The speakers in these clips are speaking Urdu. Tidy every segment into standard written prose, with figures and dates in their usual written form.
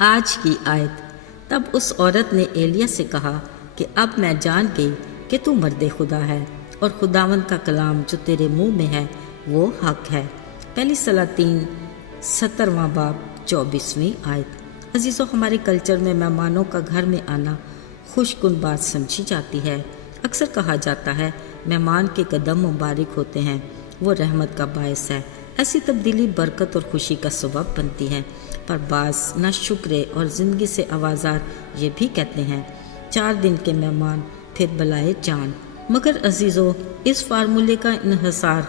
آج کی آیت۔ تب اس عورت نے ایلیا سے کہا کہ اب میں جان گئی کہ تو مرد خدا ہے اور خداوند کا کلام جو تیرے منہ میں ہے وہ حق ہے۔ پہلی سلاطین 17واں باب 24ویں آیت۔ عزیزو، ہمارے کلچر میں مہمانوں کا گھر میں آنا خوش کن بات سمجھی جاتی ہے۔ اکثر کہا جاتا ہے مہمان کے قدم مبارک ہوتے ہیں، وہ رحمت کا باعث ہے۔ ایسی تبدیلی برکت اور خوشی کا سبب بنتی ہے، پر بعض ناشکرے اور زندگی سے آوازار یہ بھی کہتے ہیں 4 دن کے مہمان پھر بلائے جان۔ مگر عزیزو، اس فارمولے کا انحصار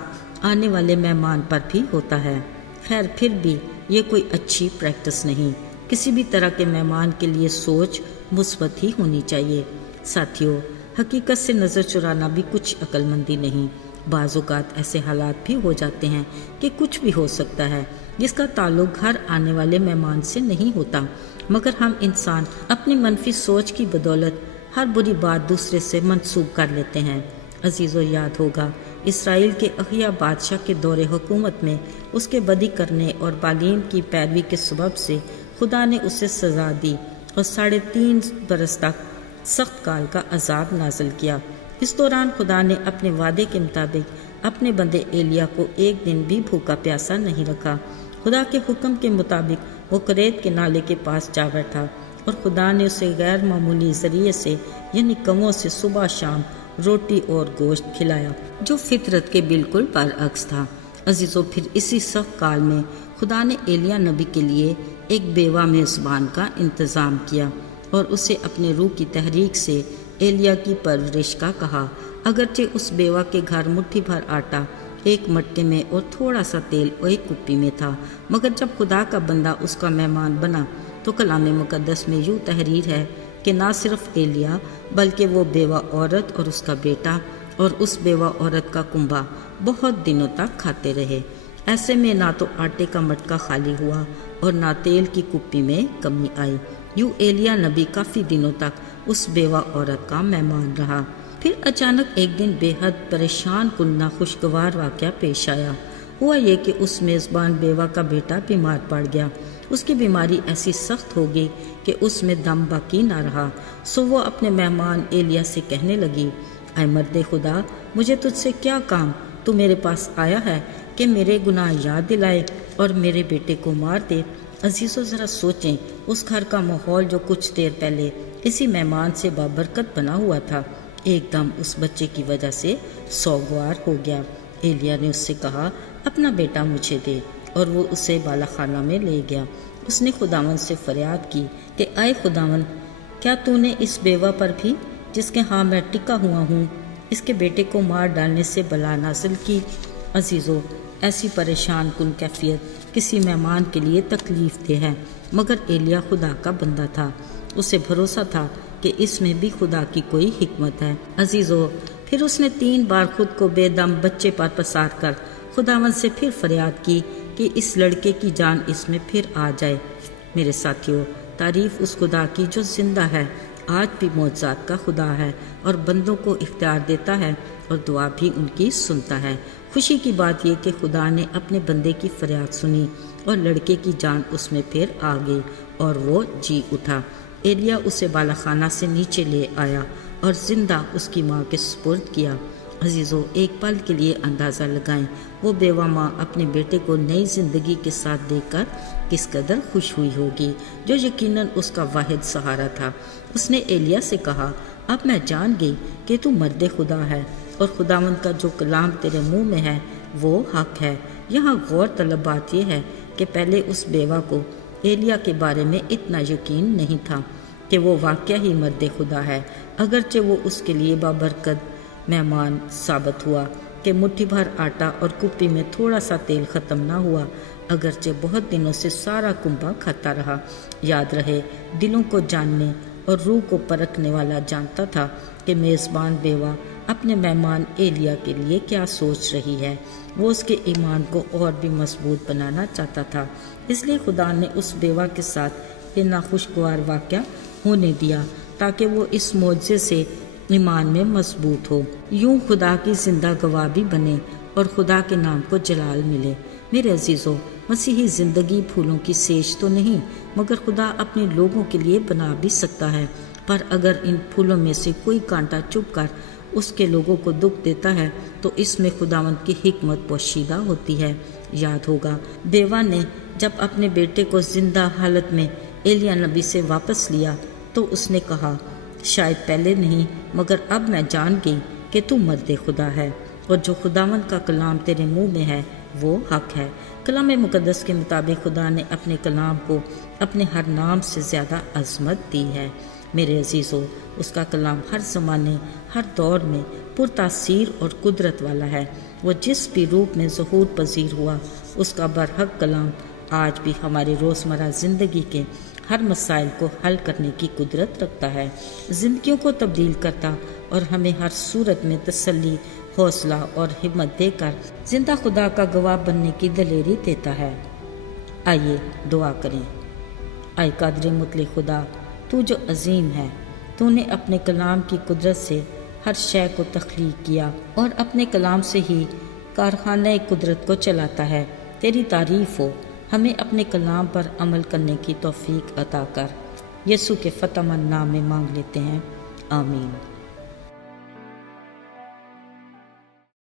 آنے والے مہمان پر بھی ہوتا ہے۔ خیر، پھر بھی یہ کوئی اچھی پریکٹس نہیں۔ کسی بھی طرح کے مہمان کے لیے سوچ مثبت ہی ہونی چاہیے۔ ساتھیو، حقیقت سے نظر چرانا بھی کچھ عقل مندی نہیں۔ بعض اوقات ایسے حالات بھی ہو جاتے ہیں کہ کچھ بھی ہو سکتا ہے جس کا تعلق گھر آنے والے مہمان سے نہیں ہوتا، مگر ہم انسان اپنی منفی سوچ کی بدولت ہر بری بات دوسرے سے منسوب کر لیتے ہیں۔ عزیزو، یاد ہوگا اسرائیل کے احیا بادشاہ کے دور حکومت میں اس کے بدی کرنے اور بالیم کی پیروی کے سبب سے خدا نے اسے سزا دی اور 3.5 برس تک سخت کال کا عذاب نازل کیا۔ اس دوران خدا نے اپنے وعدے کے مطابق اپنے بندے ایلیا کو ایک دن بھی بھوکا پیاسا نہیں رکھا۔ خدا کے حکم کے مطابق وہ کریت کے نالے کے پاس جا بیٹھا اور خدا نے اسے غیر معمولی ذریعے سے یعنی کنووں سے صبح شام روٹی اور گوشت کھلایا، جو فطرت کے بالکل برعکس تھا۔ عزیزو، پھر اسی سخت کال میں خدا نے ایلیا نبی کے لیے ایک بیوہ میزبان کا انتظام کیا اور اسے اپنے روح کی تحریک سے ایلیا کی پرورش کا کہا۔ اگرچہ اس بیوہ کے گھر مٹھی بھر آٹا ایک مٹکے میں اور تھوڑا سا تیل ایک کپی میں تھا، مگر جب خدا کا بندہ اس کا مہمان بنا تو کلام مقدس میں یوں تحریر ہے کہ نہ صرف ایلیا بلکہ وہ بیوہ عورت اور اس کا بیٹا اور اس بیوہ عورت کا کنبہ بہت دنوں تک کھاتے رہے۔ ایسے میں نہ تو آٹے کا مٹکا خالی ہوا اور نہ تیل کی کپی میں کمی آئی۔ یوں ایلیا نبی کافی دنوں تک اس بیوہ عورت کا مہمان رہا۔ پھر اچانک ایک دن بے حد پریشان کن ناخوشگوار واقعہ پیش آیا۔ ہوا یہ کہ اس میزبان بیوہ کا بیٹا بیمار پڑ گیا۔ اس کی بیماری ایسی سخت ہو گئی کہ اس میں دم باقی نہ رہا، سو وہ اپنے مہمان ایلیا سے کہنے لگی، اے مرد خدا، مجھے تجھ سے کیا کام؟ تو میرے پاس آیا ہے کہ میرے گناہ یاد دلائے اور میرے بیٹے کو مار دے۔ عزیزو، ذرا سوچیں، اس گھر کا ماحول جو کچھ دیر پہلے اسی مہمان سے بابرکت بنا ہوا تھا، ایک دم اس بچے کی وجہ سے سوگوار ہو گیا۔ ایلیا نے اس سے کہا، اپنا بیٹا مجھے دے، اور وہ اسے بالا خانہ میں لے گیا۔ اس نے خداوند سے فریاد کی کہ اے خداوند، کیا تو نے اس بیوہ پر بھی جس کے ہاں میں ٹکا ہوا ہوں اس کے بیٹے کو مار ڈالنے سے بلا نازل کی؟ عزیزو، ایسی پریشان کن کیفیت کسی مہمان کے لیے تکلیف دہ ہے، مگر ایلیا خدا کا بندہ تھا۔ اسے بھروسہ تھا کہ اس میں بھی خدا کی کوئی حکمت ہے۔ عزیزو، پھر اس نے 3 بار خود کو بے دم بچے پر پسار کر خداوند سے پھر فریاد کی کہ اس لڑکے کی جان اس میں پھر آ جائے۔ میرے ساتھیو، تعریف اس خدا کی جو زندہ ہے، آج بھی معجزات کا خدا ہے اور بندوں کو اختیار دیتا ہے اور دعا بھی ان کی سنتا ہے۔ خوشی کی بات یہ کہ خدا نے اپنے بندے کی فریاد سنی اور لڑکے کی جان اس میں پھر آ گئی اور وہ جی اٹھا۔ ایلیا اسے بالا خانہ سے نیچے لے آیا اور زندہ اس کی ماں کے سپرد کیا۔ عزیزو، ایک پل کے لیے اندازہ لگائیں وہ بیوہ ماں اپنے بیٹے کو نئی زندگی کے ساتھ دیکھ کر کس قدر خوش ہوئی ہوگی، جو یقیناً اس کا واحد سہارا تھا۔ اس نے ایلیا سے کہا، اب میں جان گئی کہ تو مرد خدا ہے اور خداوند کا جو کلام تیرے منہ میں ہے وہ حق ہے۔ یہاں غور طلب بات یہ ہے کہ پہلے اس بیوہ کو ایلیا کے بارے میں اتنا یقین نہیں تھا کہ وہ واقعہ ہی مرد خدا ہے، اگرچہ وہ اس کے لیے بابرکت مہمان ثابت ہوا کہ مٹھی بھر آٹا اور کپی میں تھوڑا سا تیل ختم نہ ہوا، اگرچہ بہت دنوں سے سارا کنبہ کھاتا رہا۔ یاد رہے، دلوں کو جاننے اور روح کو پرکھنے والا جانتا تھا کہ میزبان بیوہ اپنے مہمان ایلیا کے لیے کیا سوچ رہی ہے۔ وہ اس کے ایمان کو اور بھی مضبوط بنانا چاہتا تھا، اس لیے خدا نے اس بیوہ کے ساتھ یہ ناخوشگوار واقعہ ہونے دیا تاکہ وہ اس معجزے سے ایمان میں مضبوط ہو، یوں خدا کی زندہ گواہ بھی بنے اور خدا کے نام کو جلال ملے۔ میرے عزیزو، مسیحی زندگی پھولوں کی سیج تو نہیں، مگر خدا اپنے لوگوں کے لیے بنا بھی سکتا ہے۔ پر اگر ان پھولوں میں سے کوئی کانٹا چبھ کر اس کے لوگوں کو دکھ دیتا ہے تو اس میں خداوند کی حکمت پوشیدہ ہوتی ہے۔ یاد ہوگا بیوہ نے جب اپنے بیٹے کو زندہ حالت میں ایلیاہ نبی سے واپس لیا تو اس نے کہا، شاید پہلے نہیں مگر اب میں جان گئی کہ تو مرد خدا ہے، اور جو خداوند کا کلام تیرے منہ میں ہے وہ حق ہے۔ کلام مقدس کے مطابق خدا نے اپنے کلام کو اپنے ہر نام سے زیادہ عظمت دی ہے۔ میرے عزیزو، اس کا کلام ہر زمانے، ہر دور میں پرتاثیر اور قدرت والا ہے۔ وہ جس بھی روپ میں ظہور پذیر ہوا، اس کا برحق کلام آج بھی ہماری روزمرہ زندگی کے ہر مسائل کو حل کرنے کی قدرت رکھتا ہے، زندگیوں کو تبدیل کرتا اور ہمیں ہر صورت میں تسلی، حوصلہ اور ہمت دے کر زندہ خدا کا گواہ بننے کی دلیری دیتا ہے۔ آئیے دعا کریں۔ اے قادر مطلق خدا، تو جو عظیم ہے، تو نے اپنے کلام کی قدرت سے ہر شے کو تخلیق کیا اور اپنے کلام سے ہی کارخانہ قدرت کو چلاتا ہے۔ تیری تعریف ہو، ہمیں اپنے کلام پر عمل کرنے کی توفیق عطا کر۔ یسوع کے فتح مند نام میں مانگ لیتے ہیں، آمین۔